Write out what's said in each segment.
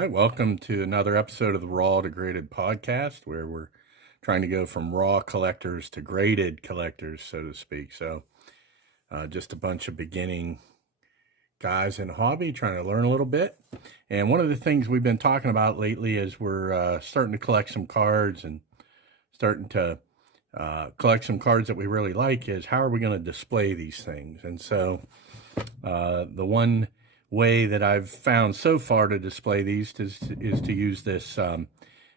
right, welcome to another episode of the Raw to Graded podcast, where we're trying to go from raw collectors to graded collectors, so to speak. So just a bunch of beginning guys in the hobby trying to learn a little bit. And one of the things we've been talking about lately is we're starting to collect some cards and starting to collect some cards that we really like is how are we going to display these things? And so the one way that I've found so far to display these is to use this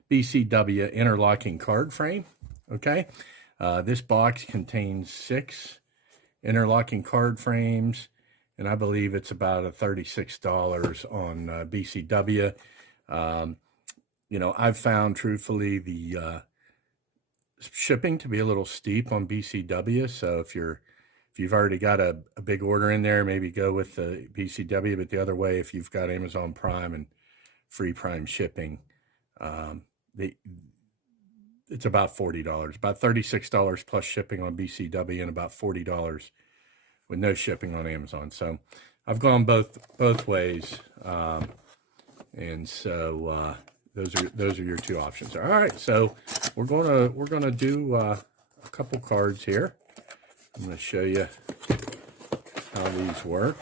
BCW interlocking card frame. Okay, this box contains 6 interlocking card frames, and I believe it's about $36 on BCW. You know, I've found truthfully the shipping to be a little steep on BCW, so if you've already got a big order in there, maybe go with the BCW. But the other way, if you've got Amazon Prime and free Prime shipping, it's about $40, about $36 plus shipping on BCW, and about $40 with no shipping on Amazon. So I've gone both ways, and so those are your two options. All right, so we're gonna do a couple cards here. I'm going to show you how these work.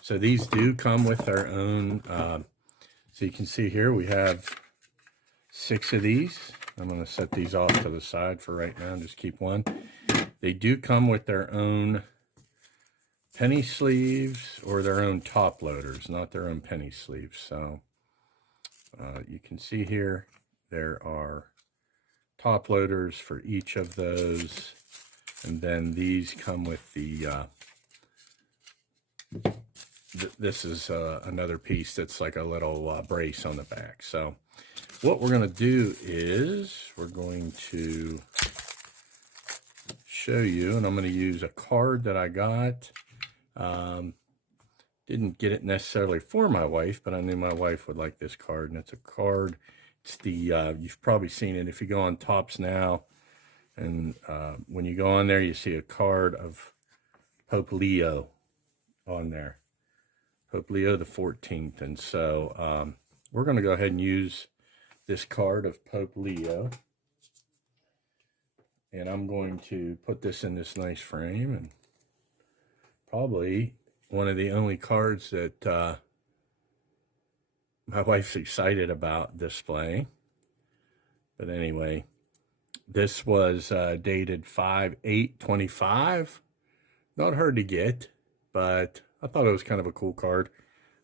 So these do come with their own, so you can see here we have 6 of these. I'm going to set these off to the side for right now and just keep one. They do come with their own penny sleeves or their own top loaders, not their own penny sleeves. So you can see here there are top loaders for each of those, and then these come with the this is another piece that's like a little brace on the back. So what we're going to do is we're going to show you, and I'm going to use a card that I got. Didn't get it necessarily for my wife, but I knew my wife would like this card, and it's a card. It's the, you've probably seen it if you go on Tops Now, and when you go on there, you see a card of Pope Leo on there, Pope Leo the 14th. And so we're going to go ahead and use this card of Pope Leo, and I'm going to put this in this nice frame, and probably one of the only cards that my wife's excited about displaying. But anyway, this was dated 5/8/25. Not hard to get, but I thought it was kind of a cool card.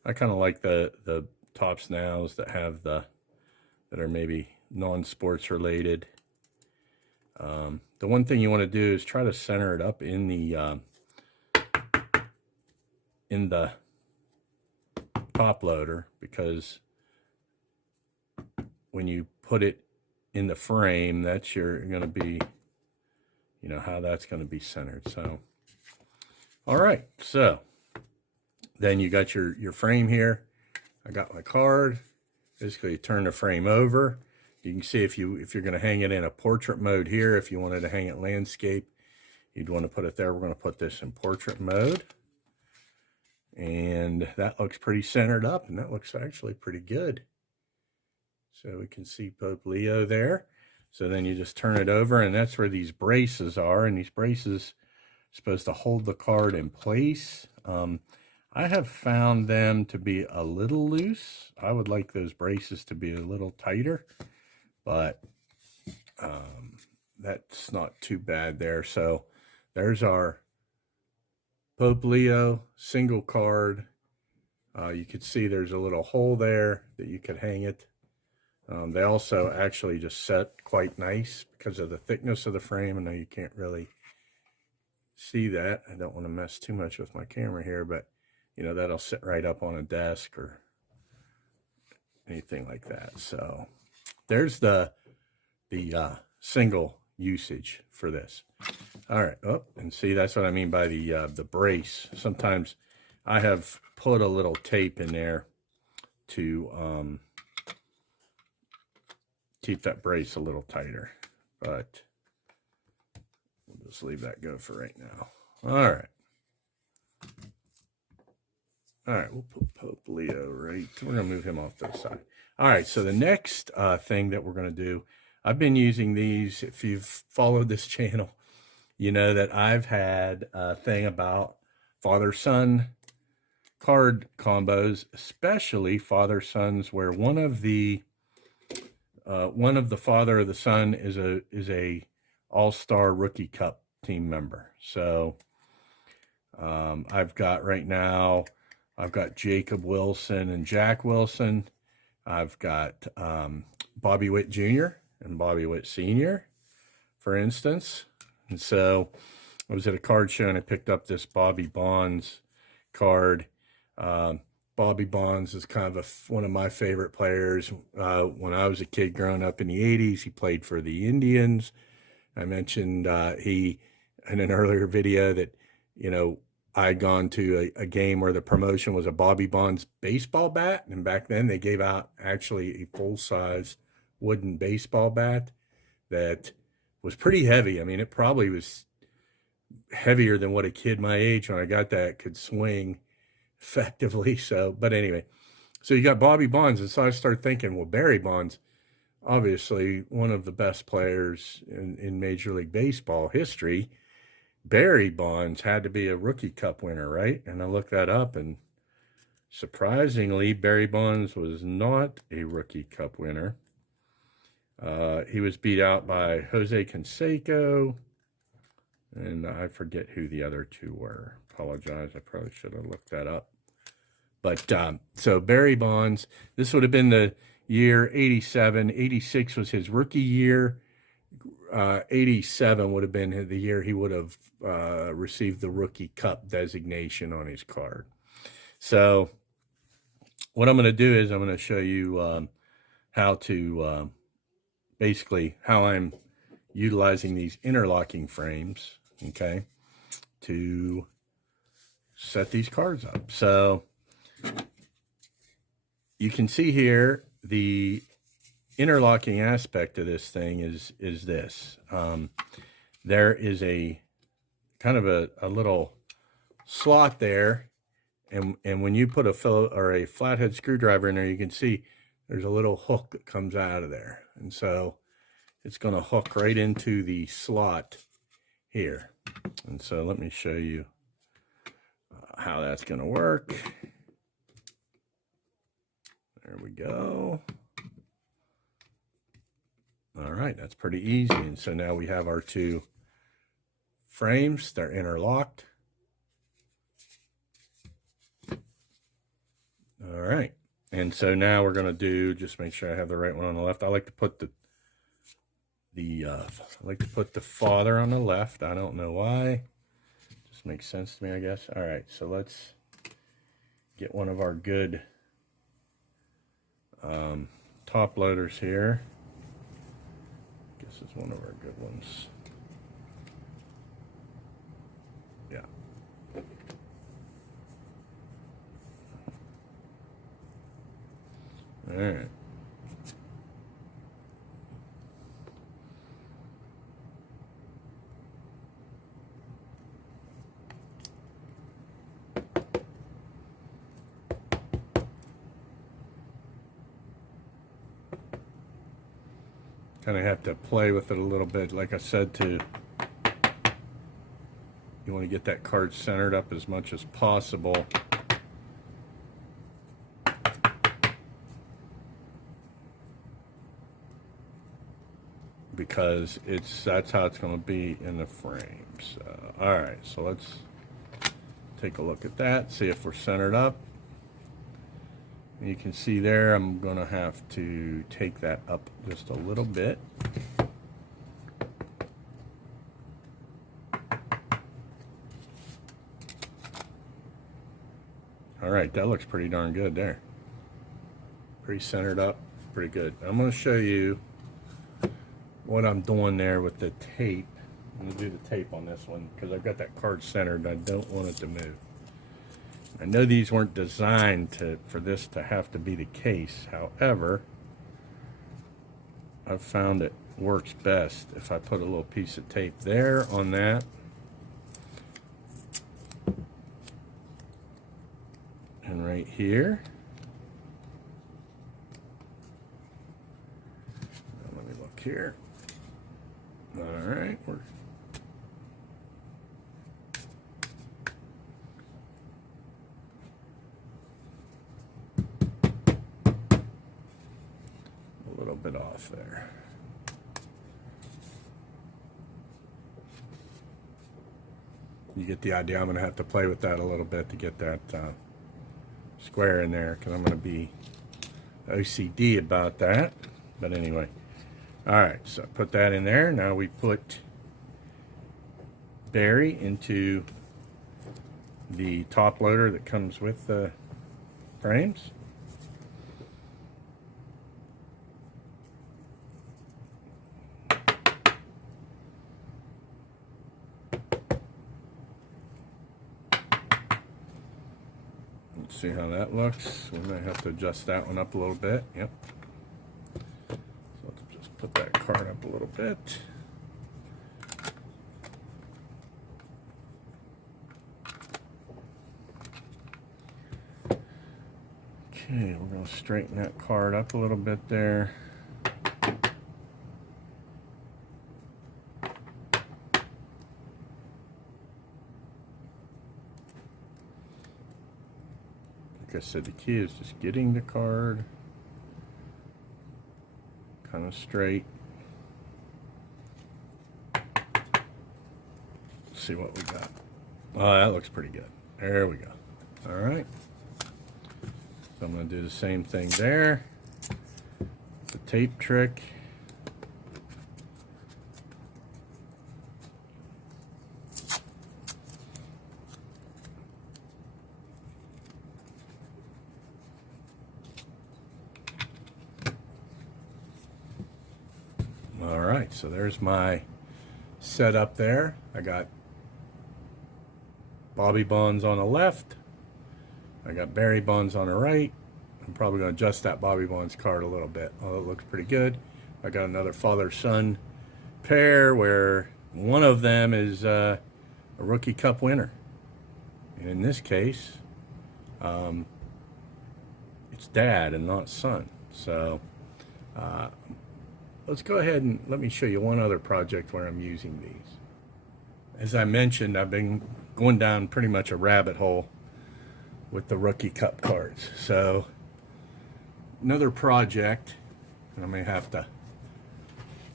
I kind of like the Tops Nows that have that are maybe non-sports related. The one thing you want to do is try to center it up in the top loader, because when you put it in the frame, that's going to be, you know, how that's going to be centered. So all right, so then you got your frame here. I got my card. Basically, you turn the frame over. You can see if you're going to hang it in a portrait mode here, if you wanted to hang it landscape, you'd want to put it there. We're going to put this in portrait mode. And that looks pretty centered up, and that looks actually pretty good. So we can see Pope Leo there. So then you just turn it over, and that's where these braces are, and these braces are supposed to hold the card in place. I have found them to be a little loose. I would like those braces to be a little tighter, but that's not too bad there. So there's our Pope Leo single card. You could see there's a little hole there that you could hang it. They also actually just set quite nice because of the thickness of the frame. I know you can't really see that. I don't want to mess too much with my camera here, but you know, that'll sit right up on a desk or anything like that. So there's the single usage for this. All right, oh, and see, that's what I mean by the brace. Sometimes I have put a little tape in there to keep that brace a little tighter, but we'll just leave that go for right now. All right. All right, we'll put Pope Leo right. We're going to move him off to the side. All right, so the next thing that we're going to do, I've been using these. If you've followed this channel, you know that I've had a thing about father-son card combos, especially father-sons, where one of the father or the son is a all-star rookie cup team member. So I've got right now, I've got Jacob Wilson and Jack Wilson. I've got Bobby Witt Jr. and Bobby Witt Sr., for instance. And so I was at a card show and I picked up this Bobby Bonds card. Bobby Bonds is kind of one of my favorite players. When I was a kid growing up in the 80s, he played for the Indians. I mentioned he, in an earlier video, that, you know, I'd gone to a game where the promotion was a Bobby Bonds baseball bat. And back then they gave out actually a full-size wooden baseball bat that was pretty heavy. I mean, it probably was heavier than what a kid my age when I got that could swing effectively. So, but anyway, so you got Bobby Bonds. And so I started thinking, well, Barry Bonds, obviously one of the best players in Major League Baseball history. Barry Bonds had to be a rookie cup winner, right? And I looked that up, and surprisingly, Barry Bonds was not a rookie cup winner. He was beat out by Jose Canseco, and I forget who the other two were. Apologize, I probably should have looked that up. But so Barry Bonds, this would have been the year 87. 86 was his rookie year. 87 would have been the year he would have received the rookie cup designation on his card. So what I'm going to do is I'm going to show you how to basically how I'm utilizing these interlocking frames, okay, to set these cards up. So you can see here the interlocking aspect of this thing is this. There is a kind of a little slot there, and when you put a flathead screwdriver in there, you can see there's a little hook that comes out of there, and so it's going to hook right into the slot here. And so let me show you how that's going to work. There we go. All right, that's pretty easy. And so now we have our two frames. They're interlocked. All right. And so now we're going to do, just make sure I have the right one on the left. I like to put the father on the left. I don't know why. Just makes sense to me, I guess. All right, so let's get one of our good top loaders here. This is one of our good ones. Yeah. All right. Kind of have to play with it a little bit, like I said, you want to get that card centered up as much as possible. Because that's how it's going to be in the frames. All right, so let's take a look at that, see if we're centered up. You can see there, I'm going to have to take that up just a little bit. All right, that looks pretty darn good there. Pretty centered up, pretty good. I'm going to show you what I'm doing there with the tape. I'm going to do the tape on this one because I've got that card centered and I don't want it to move. I know these weren't designed for this to have to be the case. However, I've found it works best if I put a little piece of tape there on that. And here. Let me look here. All right, we're a little bit off there. You get the idea. I'm going to have to play with that a little bit to get that square in there, because I'm going to be OCD about that. But anyway, all right, so put that in there. Now we put Barry into the top loader that comes with the frames. Let's see how that looks. We might have to adjust that one up a little bit. Yep. So let's just put that card up a little bit. Okay, we're going to straighten that card up a little bit there. Like I said, the key is just getting the card kind of straight. Let's see what we got. Oh, that looks pretty good. There we go. All right. So I'm going to do the same thing there. The tape trick. All right, so there's my setup there. I got Bobby Bonds on the left. I got Barry Bonds on the right. I'm probably going to adjust that Bobby Bonds card a little bit. Oh, it looks pretty good. I got another father-son pair where one of them is a Rookie Cup winner. And in this case, it's dad and not son. So let's go ahead and let me show you one other project where I'm using these. As I mentioned, I've been going down pretty much a rabbit hole with the Rookie Cup cards. So another project, and I may have to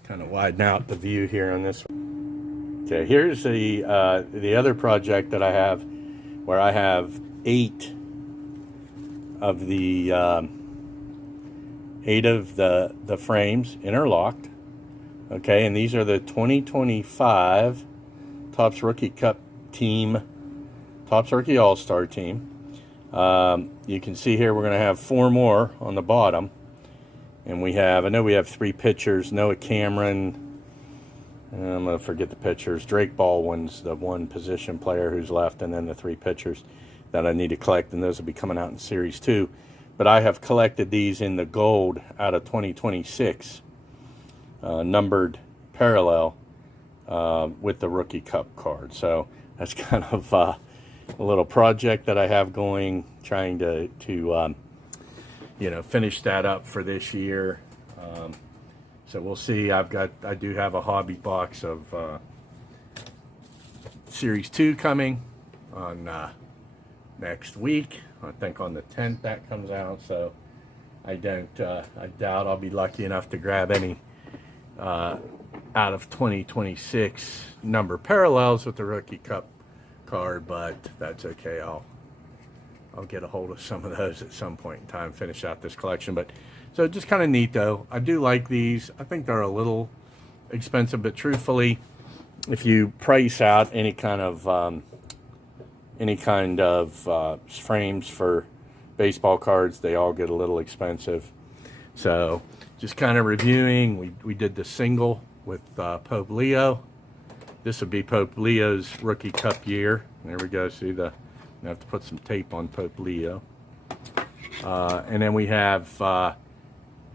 kind of widen out the view here on this one. Okay, here's the other project that I have, where I have 8 of the frames interlocked. Okay, and these are the 2025 Topps Rookie Cup team, Topps Rookie All-Star team. You can see here we're going to have 4 more on the bottom, and I know we have 3 pitchers. Noah Cameron, I'm going to forget the pitchers. Drake Baldwin's the one position player who's left, and then the 3 pitchers that I need to collect, and those will be coming out in Series 2. But I have collected these in the gold out of 2026, numbered parallel with the Rookie Cup card. So that's kind of a little project that I have going, trying to finish that up for this year. So we'll see. I do have a hobby box of Series 2 coming on next week. I think on the 10th that comes out. So I doubt I'll be lucky enough to grab any out of 2026 number parallels with the Rookie Cup card, but that's okay. I'll get a hold of some of those at some point in time, finish out this collection. But so just kind of neat though. I do like these. I think they're a little expensive, but truthfully, if you price out any kind of frames for baseball cards, they all get a little expensive. So just kind of reviewing, we did the single with Pope Leo. This would be Pope Leo's Rookie Cup year. There we go. See, I have to put some tape on Pope Leo. And then we have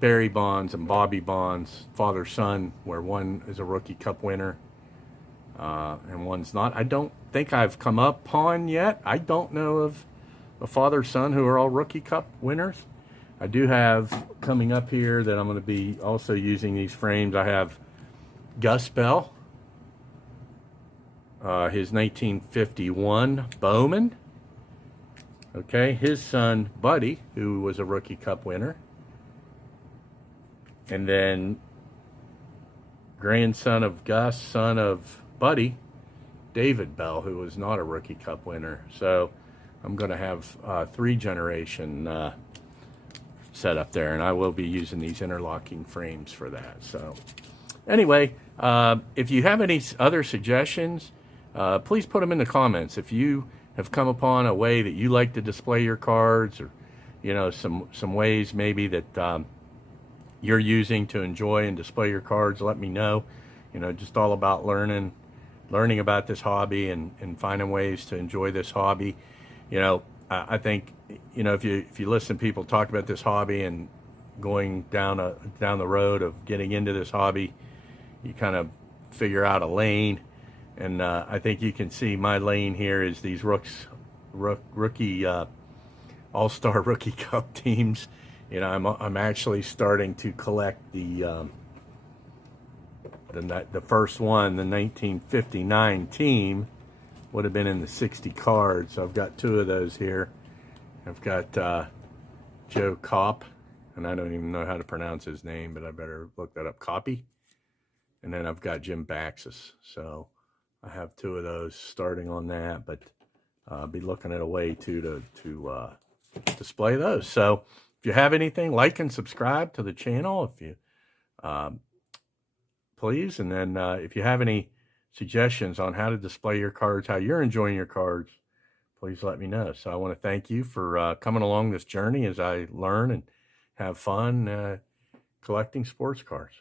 Barry Bonds and Bobby Bonds, father-son, where one is a Rookie Cup winner and one's not. I don't think I've come upon yet. I don't know of a father-son who are all Rookie Cup winners. I do have coming up here that I'm going to be also using these frames. I have Gus Bell, his 1951 Bowman. Okay, his son Buddy, who was a Rookie Cup winner. And then grandson of Gus, son of Buddy, David Bell, who was not a Rookie Cup winner. So I'm going to have 3-generation set up there, and I will be using these interlocking frames for that. So anyway, if you have any other suggestions, please put them in the comments. If you have come upon a way that you like to display your cards, or some ways maybe that you're using to enjoy and display your cards, let me know. Just all about learning about this hobby and finding ways to enjoy this hobby. I think if you listen to people talk about this hobby and going down the road of getting into this hobby, you kind of figure out a lane. And I think you can see my lane here is these rookie all-star Rookie Cup teams. I'm actually starting to collect the first one, the 1959 team, would have been in the 60 cards. So I've got 2 of those here. I've got Joe Kopp, and I don't even know how to pronounce his name, but I better look that up. Koppy. And then I've got Jim Baxis. So I have 2 of those starting on that, but I'll be looking at a way to display those. So if you have anything, like and subscribe to the channel if you please. And then if you have any suggestions on how to display your cards, how you're enjoying your cards, please let me know. So I want to thank you for coming along this journey as I learn and have fun collecting sports cards.